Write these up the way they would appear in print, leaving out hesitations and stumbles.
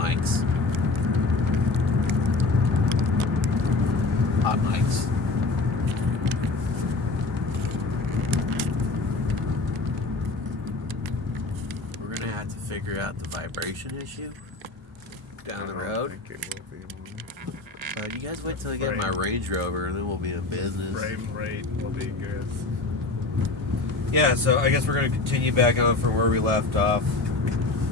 mics. Hot mics. We're gonna have to figure out the vibration issue down the road. You guys wait till I get my Range Rover and then we'll be in business. Frame rate will be good. Yeah, so I guess we're going to continue back on from where we left off.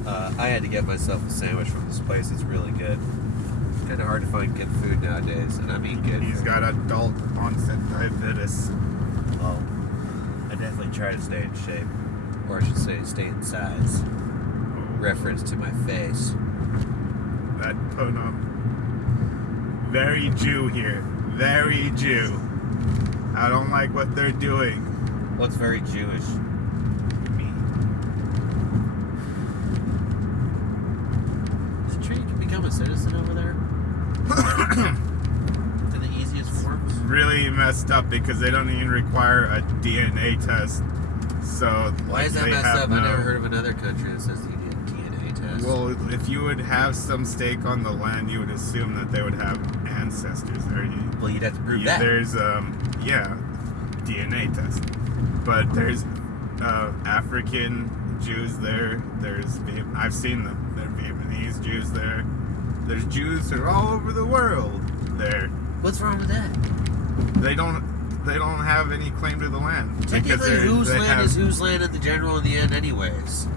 I had to get myself a sandwich from this place. It's really good. It's kind of hard to find good food nowadays, and I mean good. He's got adult onset diabetes. Oh, I definitely try to stay in shape. Or I should say stay in size. Reference to my face. That put up. Very Jew here. Very Jew. I don't like what they're doing. What's very Jewish? Me. Is it true you can become a citizen over there? In the easiest forms? Really messed up because they don't even require a DNA test. So why is that messed up? I never heard of another country that says you need a DNA test. Well, if you would have some stake on the land, you would assume that they would have ancestors there. Well, you'd have to prove that. There's DNA test. But there's African Jews there. I've seen them. There are Vietnamese Jews there. There's Jews that are all over the world there. What's wrong with that? They don't have any claim to the land. Technically, whose land is whose land in the general in the end, anyways?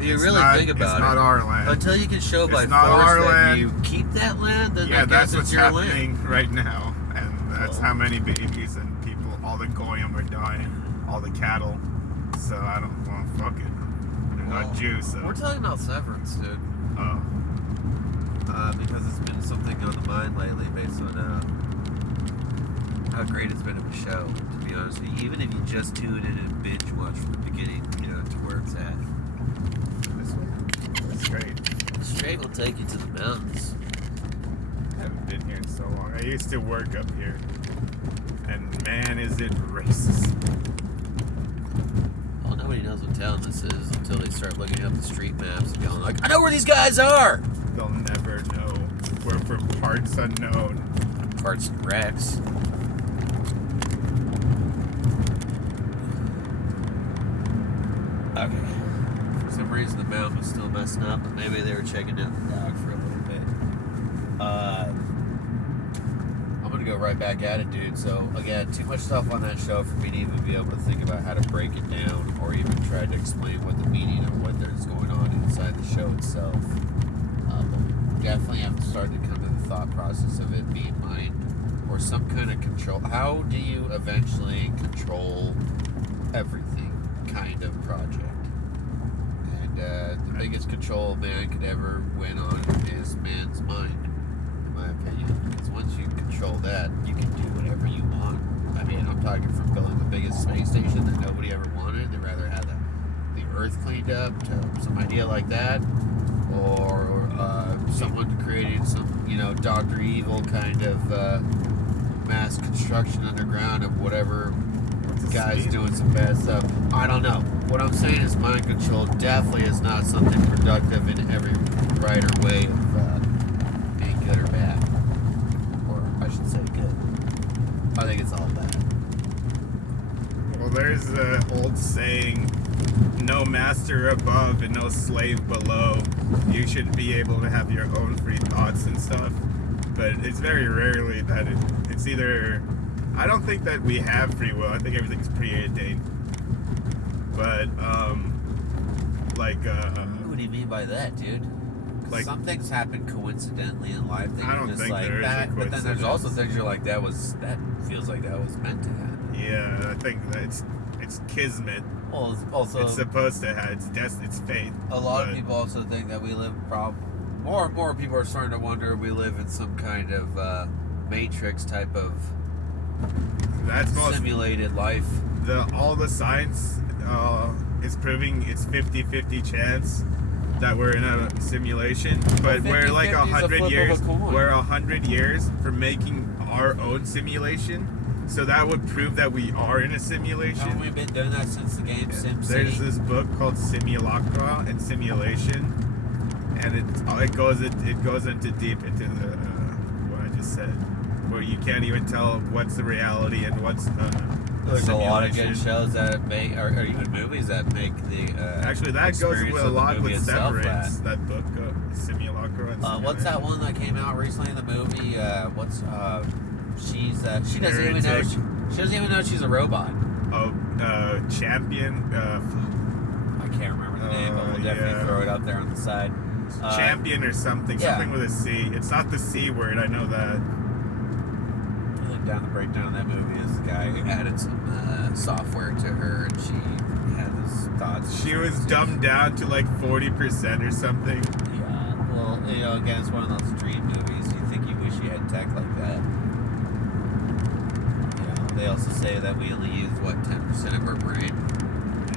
You really think about it. It's not our land. Until you can show by force that you keep that land, then I guess it's your land. That's what's happening right now, and that's how many babies and people, all the goyim are dying, all the cattle. So I don't want to fuck it. They're not Jews. So. We're talking about Severance, dude. Oh. Because it's been something on the mind lately, based on how great it's been of a show. To be honest with you, even if you just tune in and binge watch from the beginning, to where it's at. Straight. Straight will take you to the mountains. I haven't been here in so long. I used to work up here. And man, is it racist. Well, nobody knows what town this is until they start looking up the street maps and going like, I know where these guys are! They'll never know. We're from parts unknown. Parts and Rex. Okay. For some reason the mount was still messing up, but maybe they were checking out the dog for a little bit. I'm gonna go right back at it, dude. So again, too much stuff on that show for me to even be able to think about how to break it down or even try to explain what the meaning of what there's going on inside the show itself. Definitely have to start to come to the thought process of it being mind or some kind of control. How do you eventually control everything kind of project? And the biggest control man could ever win on is man's mind, in my opinion. Because once you control that, you can do whatever you want. I mean, I'm talking from building the biggest space station that nobody ever wanted. They'd rather have the Earth cleaned up to some idea like that. Or someone creating some, Dr. Evil kind of mass construction underground of whatever guy's doing some bad stuff. I don't know. What I'm saying is mind control definitely is not something productive in every right or way of being good or bad. Or I should say good. I think it's all bad. Well, there's the old saying, no master above and no slave below. You should be able to have your own free thoughts and stuff, but it's very rarely that it's either. I don't think that we have free will. I think everything's preordained. But what do you mean by that, dude? Like, some things happen coincidentally in life. I don't think there is a but then there's also things you're like, that feels like that was meant to happen. Yeah, I think that it's kismet. Well, it's supposed to have. It's fate. A lot of people also think that we live. More and more people are starting to wonder if we live in some kind of Matrix type of simulated life. All the science is proving it's 50-50 chance that we're in a simulation, but we're like 100 years. We're 100 years from making our own simulation. So that would prove that we are in a simulation. Haven't we been doing that since the game SimCity? There's this book called Simulacra and Simulation. and it goes into deep into the what I just said, where you can't even tell what's the reality and what's There's a lot of simulation. good shows that make, or even movies that make the Actually, that goes experience with a of the lot movie with itself Severance, that. that book, Simulacra. And What's that one that came out recently in the movie? She doesn't even know she doesn't even know she's a robot. Oh, Champion. I can't remember the name, but we'll definitely throw it up there on the side. Champion or something. yeah. Something with a C. It's not the C word. I know that. I think down the breakdown of that movie is the guy who added some software to her, and she had his thoughts. She was dumbed down to like 40% or something. Yeah. Well, again, it's one of those dream movies. You think you wish you had tech like that. They also say that we only use 10% of our brain,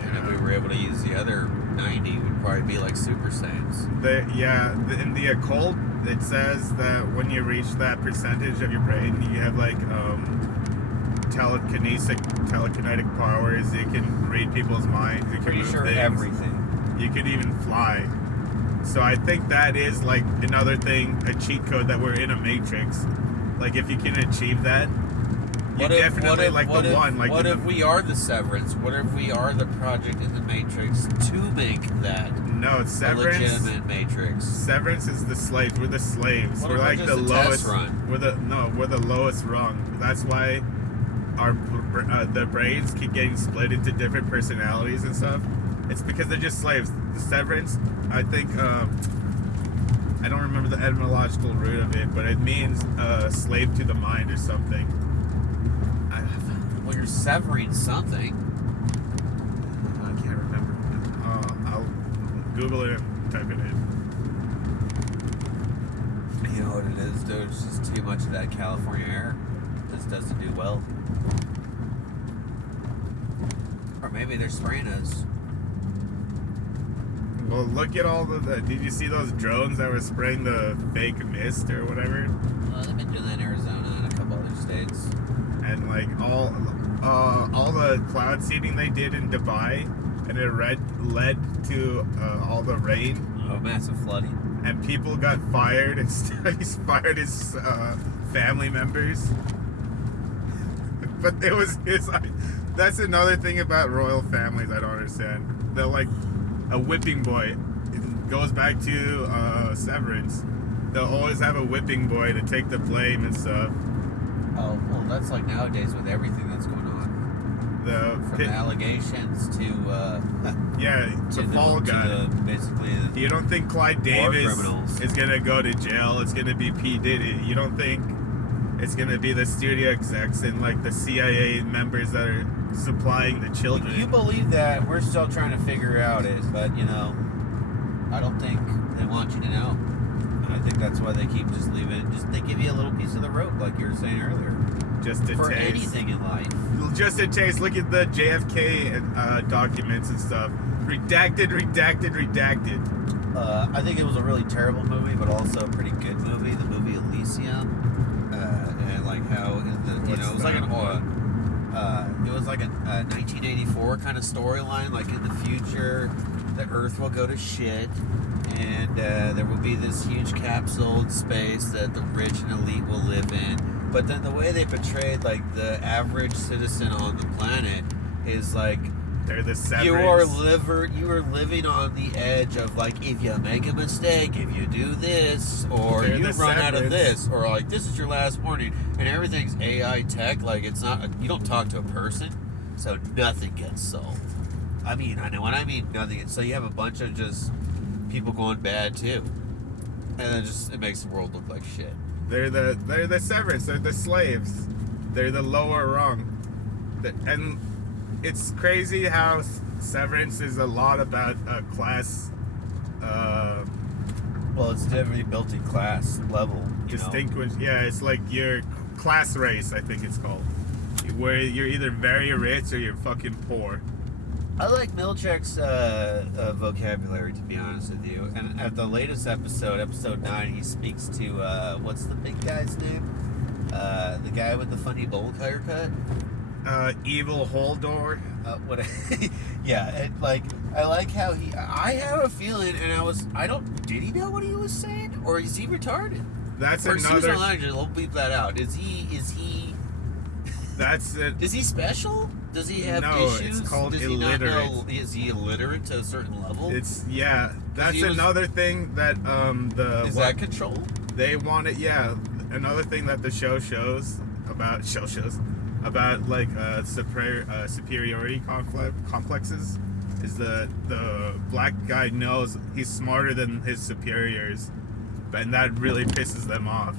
and if we were able to use the other 90, we'd probably be like Super Saiyans. In the occult, it says that when you reach that percentage of your brain, you have like telekinetic powers. You can read people's minds. You can Pretty move sure things. everything. You could even fly. So I think that is like another thing, a cheat code that we're in a matrix. Like if you can achieve that, you definitely like the one. Like what if we are the Severance? What if we are the project in the Matrix to make that no, it's a Severance. legitimate Matrix? Severance is the slaves. We're the slaves. What We're if like we're the just a test lowest. run? We're the lowest rung. That's why our the brains keep getting split into different personalities and stuff. It's because they're just slaves. The Severance, I think. I don't remember the etymological root of it, but it means slave to the mind or something. Well, you're severing something. I can't remember. I'll Google it and type it in. You know what it is, dude? It's just too much of that California air. Just doesn't do well. Or maybe they're spraying us. Well, look at all the. Did you see those drones that were spraying the fake mist or whatever? They've been doing that in Arizona and a couple other states. And like all the cloud seeding they did in Dubai, and it led to all the rain. Oh, massive flooding. And people got fired, and he's fired his family members. But there was his. That's another thing about royal families I don't understand. They're like a whipping boy. It goes back to Severance. They'll always have a whipping boy to take the blame and stuff. Oh, well, that's like nowadays with everything that's going on. From the allegations to to Fall Guy. Basically, you don't think Clyde Davis is gonna go to jail? It's gonna be P. Diddy. You don't think it's gonna be the studio execs and like the CIA members that are supplying the children? You believe that? We're still trying to figure out it, but I don't think they want you to know. And I think that's why they keep just leaving it. Just they give you a little piece of the rope, like you were saying earlier. Just a for taste. Anything in life. Just a taste. Look at the JFK documents and stuff. Redacted. I think it was a really terrible movie, but also a pretty good movie. The movie Elysium, and like how it was like it was like a 1984 kind of storyline. Like in the future, the Earth will go to shit, and there will be this huge capsule in space that the rich and elite will live in. But then the way they portrayed like the average citizen on the planet is like they're the Severance. You are living on the edge of like if you make a mistake, if you do this, or they're you run out of Severance. this, or like this is your last warning, and everything's AI tech. Like it's not. You don't talk to a person, so nothing gets solved. I mean nothing. So you have a bunch of just people going bad too, and then it makes the world look like shit. They're the Severance. They're the slaves. They're the lower rung. And it's crazy how Severance is a lot about class. Well, it's definitely built in class level. Distinguish. Yeah, it's like your class race. I think it's called, where you're either very rich or you're fucking poor. I like Milchek's vocabulary, to be honest with you. And at the latest episode 9, he speaks to, what's the big guy's name? The guy with the funny bowl haircut? Evil Holdor. What? Yeah, I like how I have a feeling, and I don't. Did he know what he was saying, or is he retarded? That's or another. We'll bleep that out. Is he? That's it. Is he special? Does he have No, issues? it's called Does illiterate. He not know, is he illiterate to a certain level? Yeah. That's another thing that Is that control? They want it. Yeah. Another thing that the show shows about like superiority complexes is the black guy knows he's smarter than his superiors, and that really pisses them off.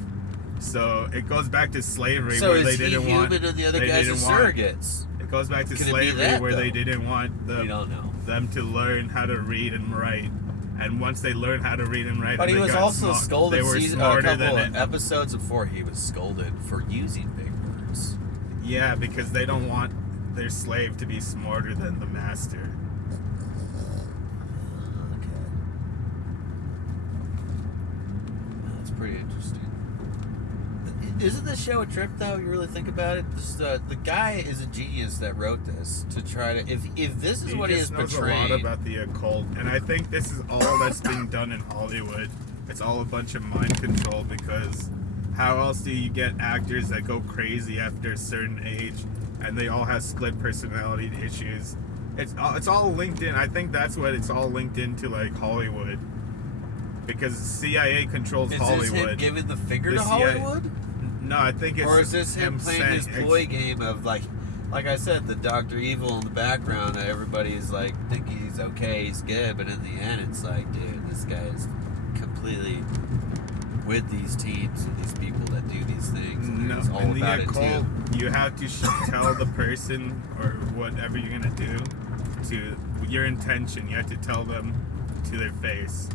So it goes back to slavery, where they didn't want. So is he human and the other guys are surrogates? It goes back to slavery, where they didn't want them to learn how to read and write. And once they learned how to read and write, but he was also scolded. They were a couple of episodes before, he was scolded for using big words. Yeah, because they don't want their slave to be smarter than the master. Okay, that's pretty interesting. Isn't this show a trip, though? You really think about it. The guy is a genius that wrote this to try to. If this is what he is portraying, a lot about the occult, and I think this is all that's being done in Hollywood. It's all a bunch of mind control, because how else do you get actors that go crazy after a certain age, and they all have split personality issues? It's all linked in. I think that's what it's all linked into, like Hollywood, because CIA controls Hollywood. Is this him giving the finger to Hollywood? No, I think it's. Or is this him playing his ploy game of like I said, the Dr. Evil in the background? Everybody's like thinking he's okay, he's good, but in the end, it's like, dude, this guy is completely with these teams and these people that do these things. And no, it's all in about the occult, it too. you have to tell the person or whatever you're gonna do to your intention. You have to tell them to their face.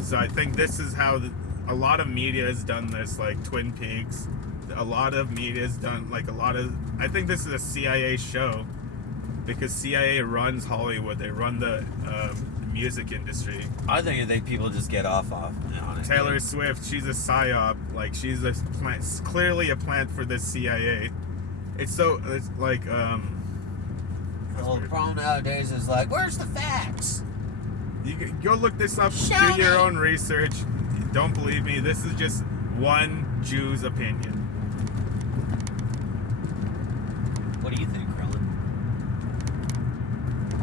So I think this is how a lot of media has done this, like Twin Peaks. A lot of media has done, I think this is a CIA show, because CIA runs Hollywood. They run the music industry. I think people just get off on it. Taylor Swift, she's a psyop. Like, she's a plant, clearly a plant for the CIA. It's like well, the problem nowadays is like, where's the facts? You go look this up. Do your own research. Don't believe me. This is just one Jew's opinion. What do you think, Krillin?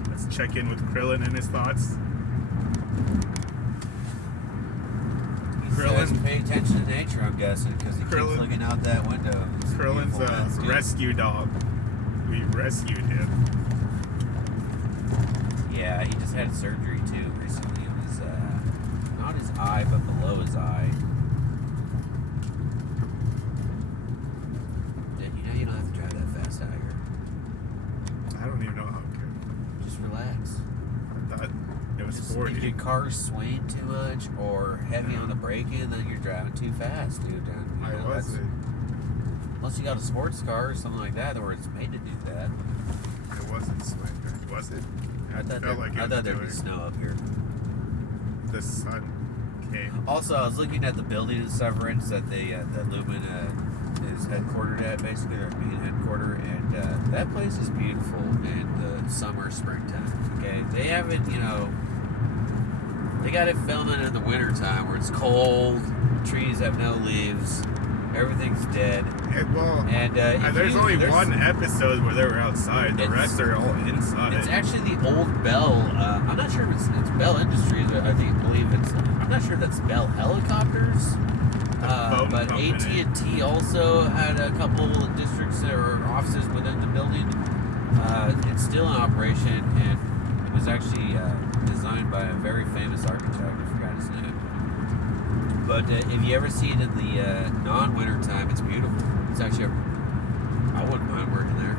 Let's check in with Krillin and his thoughts. Krillin, pay attention to nature, I'm guessing, because he keeps looking out that window. Krillin's a rescue dog. We rescued him. Yeah, he just had surgery too recently. It was not his eye, but below his eye. You don't have to drive that fast out here. I don't even know how to. Just relax. I thought it was 40. If your car's swaying too much or heavy on the braking, then you're driving too fast, dude. I wasn't. Unless you got a sports car or something like that, where it's made to do that. It wasn't swinging, was it? I thought there'd be snow up here. The sun came. Also, I was looking at the building in Severance that that Lumen is headquartered at, basically their main headquarter, and that place is beautiful in the summer, springtime. Okay, they haven't, they got it filming in the wintertime where it's cold, trees have no leaves, everything's dead. There's only one episode where they were outside. The rest are all inside. It's actually the old Bell. I'm not sure if it's Bell Industries. Believe it's. I'm not sure if that's Bell Helicopters. But AT&T also had a couple of districts or offices within the building. It's still in operation, and it was actually designed by a very famous architect. I forgot his name. But if you ever see it in the non-winter time, it's beautiful. It's actually, I wouldn't mind working there.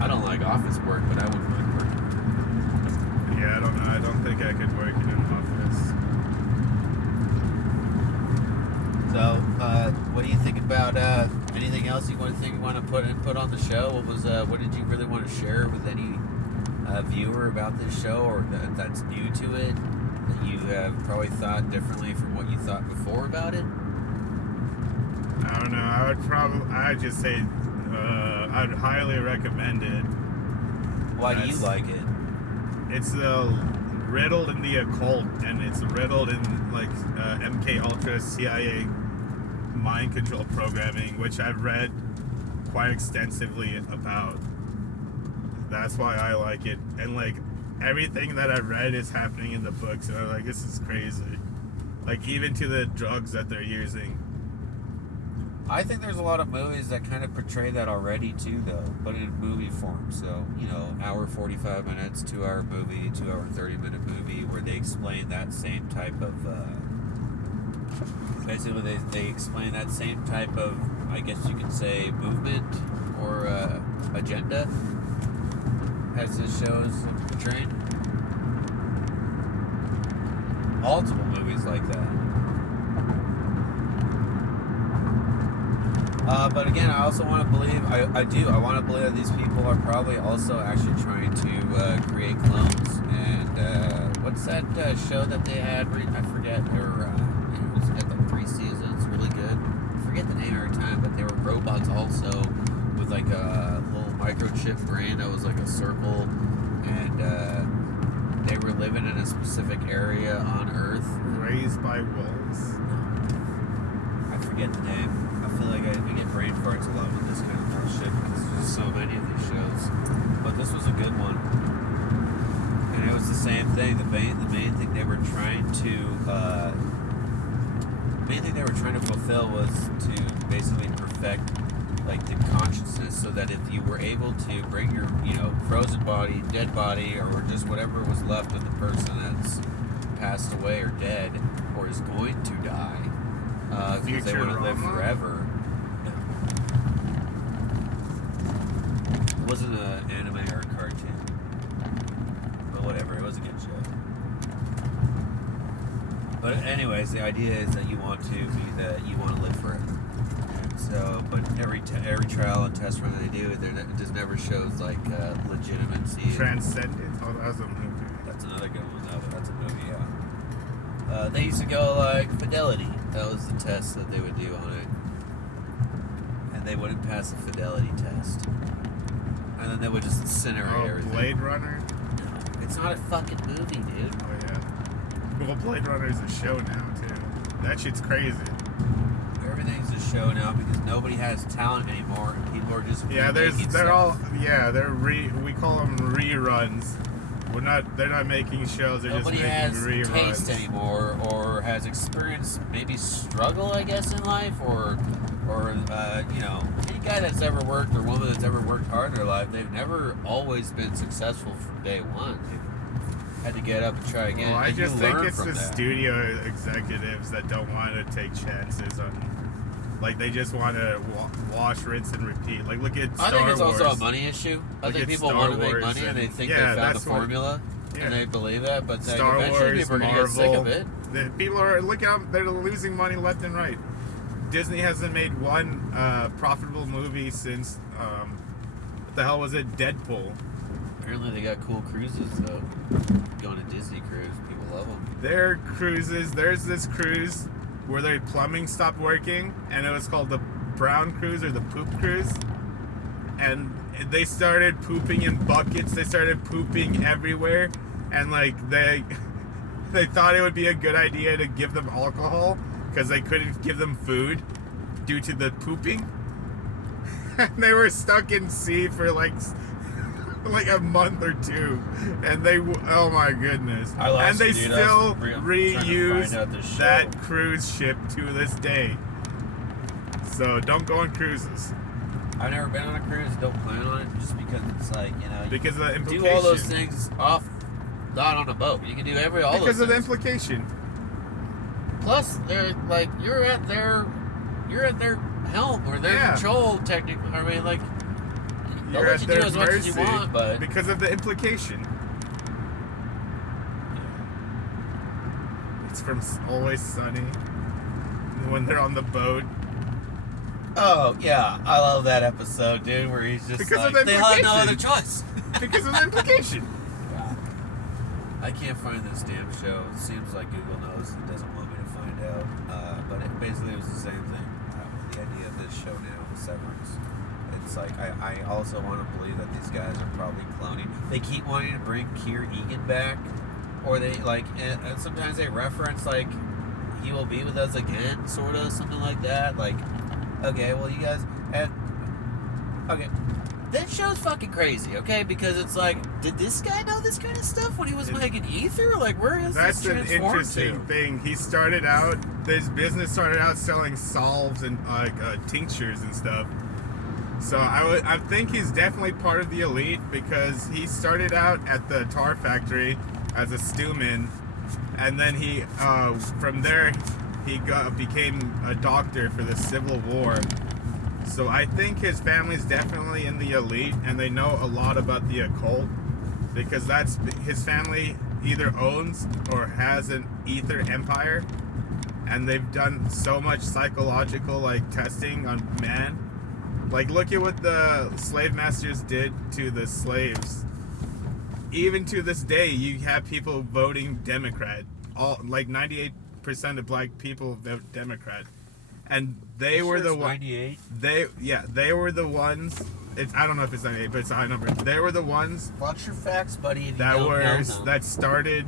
I don't like office work, but I wouldn't mind working. Yeah, I don't know. I don't think I could work in an office. So, what do you think about anything else you want to put on the show? What did you really want to share with any viewer about this show, or that's new to it, that you have probably thought differently from what you thought before about it? I don't know. I'd just say I'd highly recommend it. Why do you like it? It's riddled in the occult, and it's riddled in like MK Ultra CIA mind control programming, which I've read quite extensively about. That's why I like it, and like everything that I've read is happening in the books, and I'm like, this is crazy. Like even to the drugs that they're using. I think there's a lot of movies that kind of portray that already too, though, but in movie form. So, you know, hour 45 minutes, 2 hour movie, 2 hour 30-minute movie, where they explain that same type of, basically they explain that same type of, I guess you could say, movement or agenda as this show is portraying. Multiple movies like that. But again, I also want to believe, I want to believe that these people are probably also actually trying to create clones. And what's that show that they had? I forget. It was at like 3 seasons, really good. I forget the name every time, but they were robots also with like a little microchip brain that was like a circle. And they were living in a specific area on Earth. Raised by wolves? I forget the name. I feel like I get brain farts a lot with this kind of bullshit because there's just so many of these shows. But this was a good one. And it was the same thing. The main thing they were trying to fulfill was to basically perfect like the consciousness, so that if you were able to bring your, you know, frozen body, dead body, or just whatever was left of the person that's passed away or dead or is going to die, because they want to live forever. No. It wasn't an anime or a cartoon. But whatever, it was a good show. But anyways, the idea is that you want to live forever. And so, but every trial and test run they do, it just never shows like legitimacy. Transcendence. Oh, that was a movie. That's another good one. No, but that's a movie, yeah. They used to go like fidelity. That was the test that they would do on it. And they wouldn't pass the fidelity test. And then they would just incinerate everything. Blade Runner? No, it's not a fucking movie, dude. Oh, yeah. Well, Blade Runner is a show now, too. That shit's crazy. Everything's a show now because nobody has talent anymore. People are just we call them reruns. They're not making shows. They're nobody just making reruns. Nobody has taste anymore, or has experienced maybe struggle, I guess, in life, or you know, any guy that's ever worked or woman that's ever worked hard in their life, they've never always been successful from day one. They've had to get up and try again. Well, I just think it's the that. Studio executives that don't want to take chances on. Like, they just want to wash, rinse, and repeat. Like, look at Star Wars. I think it's also a money issue. I think people want to make money and they think they found the formula. And they believe that, but Star eventually Wars, people are going to get sick of it. People are, look out, they're losing money left and right. Disney hasn't made one profitable movie since, what the hell was it, Deadpool. Apparently they got cool cruises, though. Going to Disney cruise, people love them. Their cruises, there's this cruise where their plumbing stopped working, and it was called the Brown Cruise or the Poop Cruise. And they started pooping in buckets. They started pooping everywhere, and like they thought it would be a good idea to give them alcohol because they couldn't give them food due to the pooping. And they were stuck in sea for like a month or two, and they, oh my goodness, and they still reuse that cruise ship to this day. So don't go on cruises. I've never been on a cruise. Don't plan on it, just because it's like, you know, because of the implication. Do all those things not on a boat. You can do all because those of the things. implication. Plus, they're like you're at their helm or their control. Technically, I mean, like. You're at their mercy, much as you want, but because of the implication. It's from Always Sunny when they're on the boat. Oh yeah, I love that episode, dude. Where he's just because like, of the they had no other choice. Because of the implication. Yeah. I can't find this damn show. It seems like Google knows and doesn't want me to find out. But it basically was the same thing. The idea of this show now, Severance. it's like I also want to believe that these guys are probably cloning. They keep wanting to bring Keir Egan back, or they like, and sometimes they reference like he will be with us again, sort of something like that. Like, okay, well you guys, okay. That show's fucking crazy, okay? Because it's like, did this guy know this kind of stuff when he was making ether? Like, where is That's this an transformed interesting to? thing. He started out, his business started out selling salves and tinctures and stuff. So I think he's definitely part of the elite because he started out at the tar factory as a stewman, and then he from there he became a doctor for the Civil War. So I think his family's definitely in the elite, and they know a lot about the occult because that's his family either owns or has an ether empire, and they've done so much psychological like testing on man. Like, look at what the slave masters did to the slaves. Even to this day, you have people voting Democrat. All like 98% of black people vote Democrat. And they were the ones. 98. They were the ones. I don't know if it's 98, but it's a high number. They were the ones Watch your facts, buddy. If that you don't know them. that started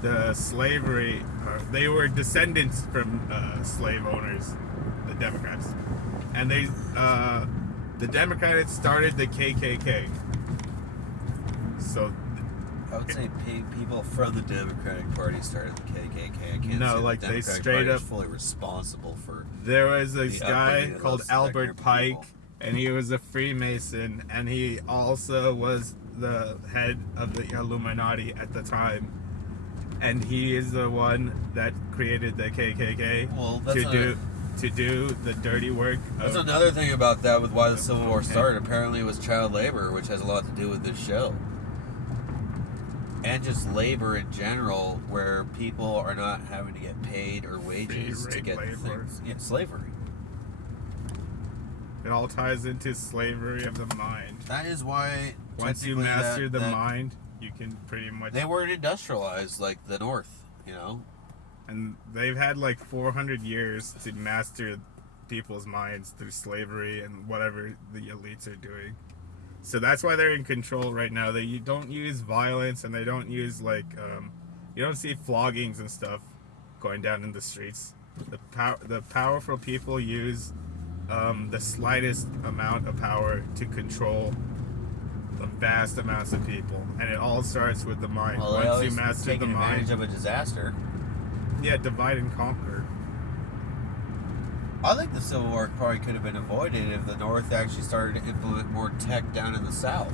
the slavery. They were descendants from slave owners, the Democrats, and the Democrats started the KKK. So. I would say people from the Democratic Party started the KKK. I can't No, say like the they Democratic straight Party up. is fully responsible for. There was this the guy upbringing of called those, that Albert group of Pike, people. and he was a Freemason, and he also was the head of the Illuminati at the time. And he is the one that created the KKK Well, that's to do the dirty work. That's another thing about that with why the Civil War Okay. started. Apparently, it was child labor, which has a lot to do with this show. And just labor in general, where people are not having to get paid or wages to rate get labor. things. Yeah, slavery. It all ties into slavery of the mind. That is why. Once you technically master the that mind, you can pretty much. they weren't industrialized like the North, you know. And they've had like 400 years to master people's minds through slavery and whatever the elites are doing. So that's why they're in control right now. They don't use violence, and they don't use like you don't see floggings and stuff going down in the streets. The powerful people use the slightest amount of power to control the vast amounts of people, and it all starts with the mind. Well, they Once you always master taking the advantage mind, of a disaster. yeah, divide and conquer. I think the Civil War probably could have been avoided if the North actually started to implement more tech down in the South.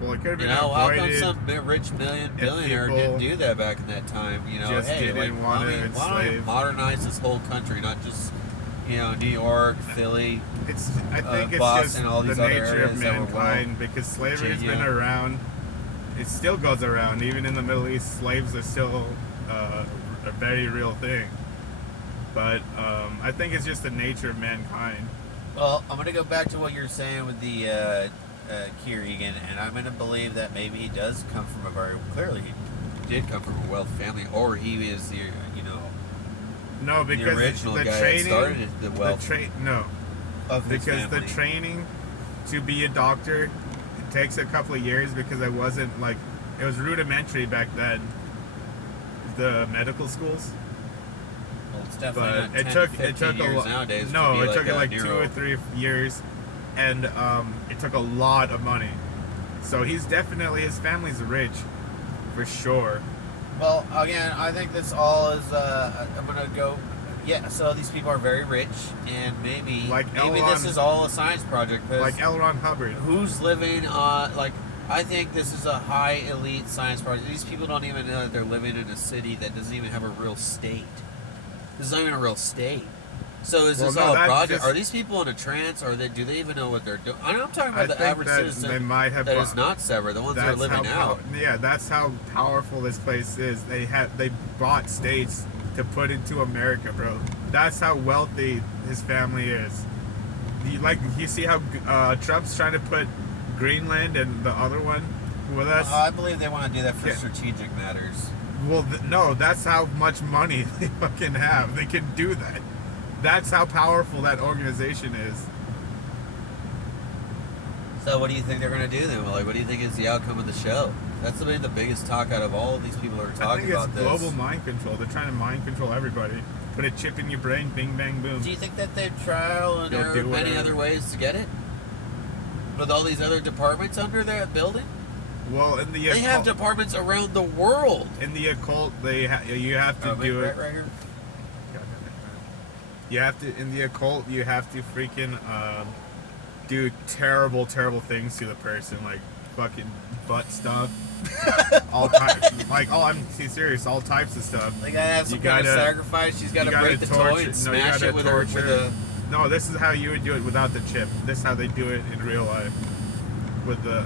Well, it could have You been know, how come avoided. some rich billionaire people didn't do that back in that time? You know, just hey, didn't like, want to why don't we enslave. modernize this whole country, not just, you know, New York, Philly. I think it's Boston, just all the these other nature of areas that were mankind, because slavery's been Virginia. around. It still goes around. Even in the Middle East, slaves are still a very real thing. But I think it's just the nature of mankind. Well, I'm going to go back to what you're saying with the Keir Egan, and I'm going to believe that maybe he does come from a clearly he did come from a wealthy family, or he is the, you know, No, the because original the guy training, that started the wealth no, of his because family. the training to be a doctor, it takes a couple of years because it wasn't like it was rudimentary back then. The medical schools. Well, it's definitely But not 10 it took 15 a years lot. nowadays. No, to be it took it like Nero. 2 or 3 years, and it took a lot of money. So he's definitely, his family's rich, for sure. Well, again, I think this all is. I'm gonna go. Yeah, so these people are very rich, and maybe Like maybe L. this is all a science project. 'Cause Like L. Ron Hubbard. who's living on like? I think this is a high elite science project. These people don't even know that they're living in a city that doesn't even have a real state. This is not even a real state. So is Well, this no, all a that's project? just- Are these people in a trance, or do they even know what they're doing? I'm talking I about the think average that citizen they might have that bought- is not severed, the ones that are living out. Yeah, that's how powerful this place is. They bought states to put into America, bro. That's how wealthy his family is. You see how Trump's trying to put Greenland and the other one with us? I believe they want to do that for Yeah. strategic matters. Well, no, that's how much money they fucking have. They can do that. That's how powerful that organization is. So what do you think they're going to do then? Like, what do you think is the outcome of the show? That's been the biggest talk out of all of these people who are I talking think it's about this. global mind control. They're trying to mind control everybody. Put a chip in your brain, bing, bang, boom. Do you think that they've trial and Go there are do many whatever. other ways to get it? With all these other departments under that building? Well, in the They have occult, departments around the world. in the occult, you have to do it. Right here. You have to in the occult. You have to freaking do terrible, terrible things to the person, like fucking butt stuff. All types, like I'm serious. All types of stuff. They gotta have some You kind of gotta- sacrifice. She's gotta you break the torture- toy and no, you smash gotta it with her with a. No, this is how you would do it without the chip. This is how they do it in real life. With the,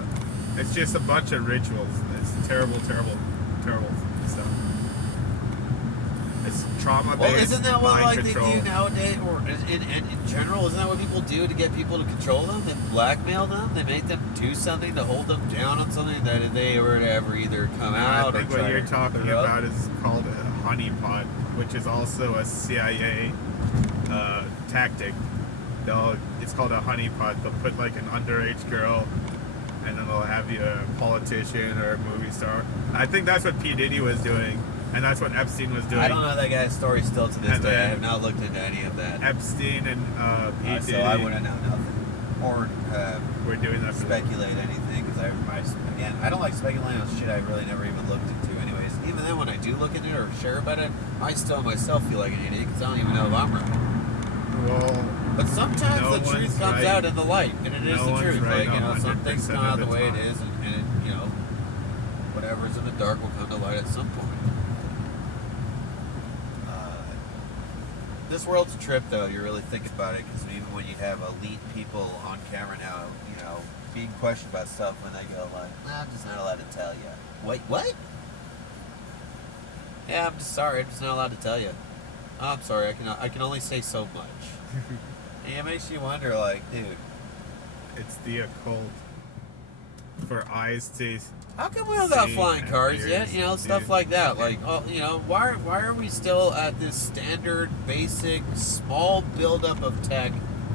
it's just a bunch of rituals. It's terrible, terrible, terrible stuff. It's trauma-based. Well, isn't that what mind like control. they do nowadays, or in general? Isn't that what people do to get people to control them? They blackmail them. They make them do something to hold them down on something that if they were to ever either come out I think or try what you're to talking put it up. about is called a honeypot, which is also a CIA tactic. It's called a honeypot. They'll put like an underage girl, and then they'll have you a politician or a movie star. I think that's what P. Diddy was doing, and that's what Epstein was doing. I don't know that guy's story still to this And day. I then- have not looked into any of that. Epstein and P. Diddy So I wouldn't know nothing. Or were doing that for them. speculate anything because again, I don't like speculating on shit I really never even looked into. Anyways, even then when I do look into it or share about it, I still myself feel like an idiot because I don't even know if I'm right. Well, But sometimes No the truth one's comes right. out in the light, and it is No the one's truth. right Like, you know, some 100% things come out of the the way it time. is, and it, you know, whatever's in the dark will come to light at some point. This world's a trip, though. You really think about it, because even when you have elite people on camera now, you know, being questioned about stuff when they go like, "Nah, I'm just not allowed to tell you." Wait, what? Yeah, I'm just sorry. I'm just not allowed to tell you. Oh, I'm sorry. I can only say so much. And it makes you wonder, like, dude, it's the occult for eyes to. how come we don't got See, flying cars ears, yet? You know, stuff dude. like that. Like, oh, you know, why are we still at this standard, basic, small buildup of tech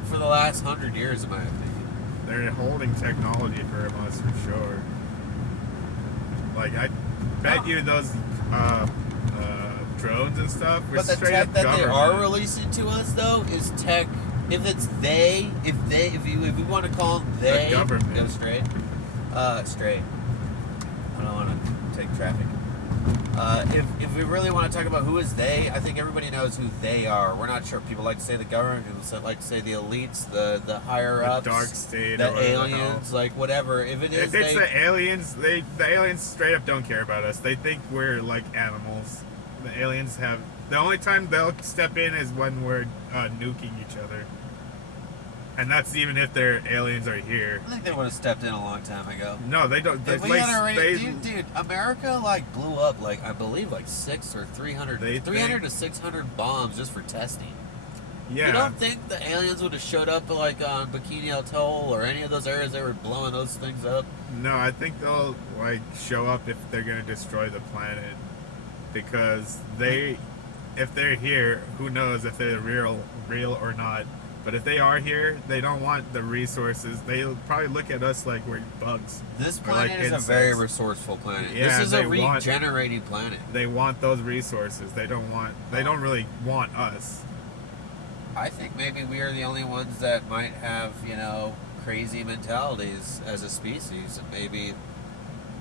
for the last 100 years, in my opinion? They're holding technology from us for sure. Like I bet you those drones and stuff. Were But the straight tech up that they are government. releasing to us, though, is tech. If it's if we want to call them they, government. go straight. Straight. I don't want to take traffic. If we really want to talk about who is they, I think everybody knows who they are. We're not sure. People like to say the government. People like to say the elites, the higher The ups, dark state, or the whatever the aliens, like whatever. If it is, If it's the aliens, the aliens straight up don't care about us. They think we're like animals. The aliens have the only time they'll step in is when we're nuking each other, and that's even if their aliens are here. I think they would have stepped in a long time ago. No, they don't. If They, we had already, they, dude, America like blew up like I believe like 300 They 300 think- to 600 bombs just for testing. yeah. You don't think the aliens would have showed up like on Bikini Atoll or any of those areas they were blowing those things up? No, I think they'll like show up if they're gonna destroy the planet, because if they're here, who knows if they're real or not. But if they are here, they don't want the resources. They'll probably look at us like we're bugs. This Or like planet is a insects. very resourceful planet. Yeah, this is a they want- regenerating planet. They want those resources. They don't really want us. I think maybe we are the only ones that might have, you know, crazy mentalities as a species, and maybe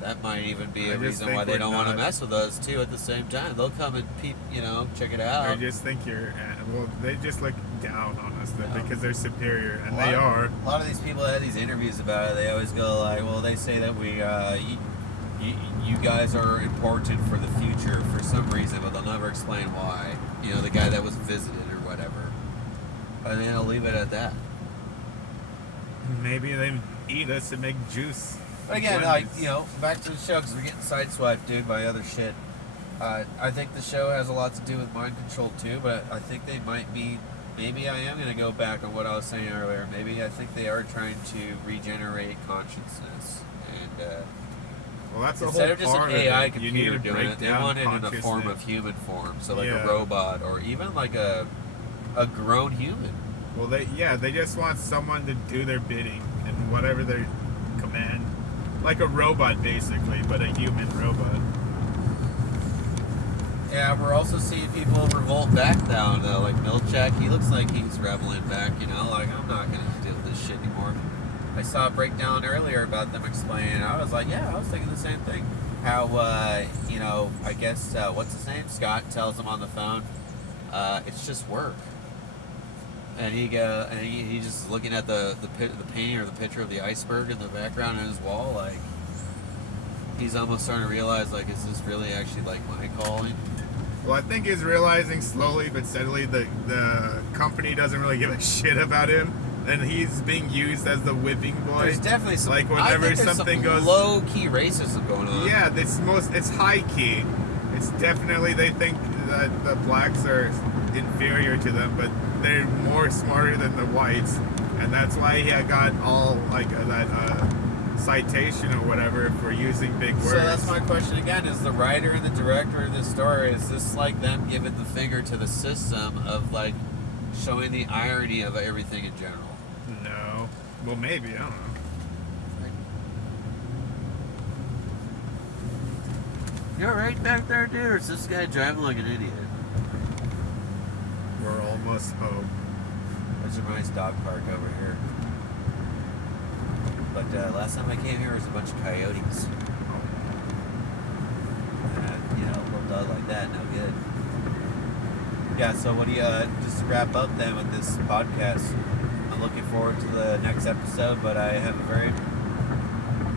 that might even be I a just reason think why they we're don't want to not- mess with us too. At the same time, they'll come and peep, you know, check it They out. just think they just look down on us Yeah. because they're superior, and A lot they of- are. A lot of these people that have these interviews about it, they always go like, well, they say that you guys are important for the future for some reason, but they'll never explain why. You know, the guy that was visited or whatever. And then they'll leave it at that. Maybe they eat us to make juice. But again, Blenders. like, you know, back to the show, because we're getting sideswiped, dude, by other shit. I think the show has a lot to do with mind control, too, but I think they might be... Maybe I am going to go back on what I was saying earlier. Maybe I think they are trying to regenerate consciousness. And Well, that's a instead whole of just part an AI of it. You need computer to doing break it, they down want it in a form consciousness. of human form. So like Yeah. a robot, or even like a a grown human. Well, they just want someone to do their bidding and whatever their command. Like a robot, basically, but a human robot. Yeah, we're also seeing people revolt back now, though. Like Milchak, he looks like he's rebelling back, you know? Like, I'm not going to deal with this shit anymore. I saw a breakdown earlier about them explaining. I was like, yeah, I was thinking the same thing. How, you know, I guess, what's his name? Scott tells him on the phone, it's just work. And he's just looking at the painting or the picture of the iceberg in the background on his wall, like, he's almost starting to realize, like, is this really actually, like, my calling? Well, I think he's realizing slowly but steadily the company doesn't really give a shit about him, and he's being used as the whipping boy. There's definitely some, like whenever I think there's something some goes low-key racism going on. Yeah, it's high-key. It's definitely, they think that the blacks are inferior to them, but they're more smarter than the whites, and that's why he got all like that citation or whatever for using big words. So that's my question again: is the writer and the director of this story, is this like them giving the finger to the system of like showing the irony of everything in general? No. Well, maybe, I don't know. You're right back there, dude. Or is this guy driving like an idiot? We're almost home. There's a nice dog park over here. But last time I came here, there was a bunch of coyotes. You know, a little dog like that, no good. Yeah, so what do you, just to wrap up then with this podcast, I'm looking forward to the next episode, but I have a very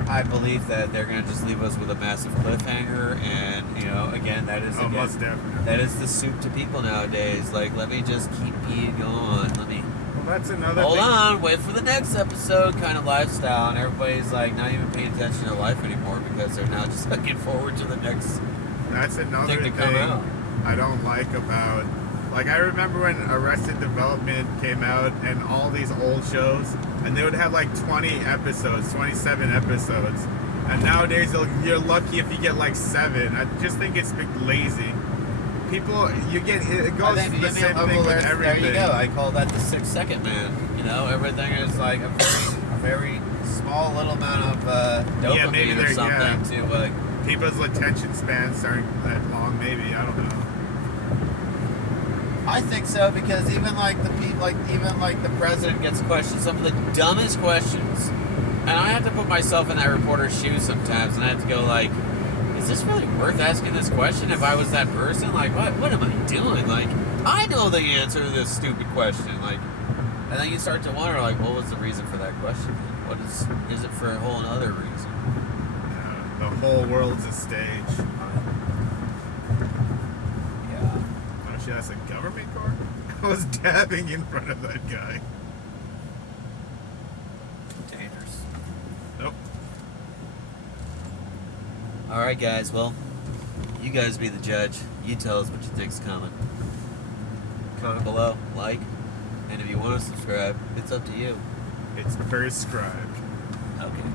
high belief that they're going to just leave us with a massive cliffhanger, and, you know, again, that is, Most definitely. that is the soup to people nowadays. Like, let me just keep being going. Let me... Well, that's another Hold thing. on, wait for the next episode kind of lifestyle, and everybody's like not even paying attention to life anymore because they're now just looking forward to the next That's another thing to come out. I don't like about, like, I remember when Arrested Development came out and all these old shows, and they would have like 20 episodes, 27 episodes, and nowadays you're lucky if you get like 7. I just think it's lazy. People, it goes the same thing with everything. There you go. I call that the 6-second man. You know, everything is like a very small little amount of dopamine or something to. People's attention spans aren't that long. Maybe, I don't know. I think so, because even like the people, even the president gets questioned some of the dumbest questions, and I have to put myself in that reporter's shoes sometimes, and I have to go like, is this really worth asking this question? If I was that person, like, what am I doing? Like, I know the answer to this stupid question. Like, and then you start to wonder, like, what was the reason for that question? What is it for a whole other reason? The whole world's a stage. Yeah. Oh shit, that's a government car? I was dabbing in front of that guy. Dangerous. Nope. Alright, guys, well, you guys be the judge. You tell us what you think's coming. Comment below, like, and if you want to subscribe, it's up to you. It's prescribed. Okay.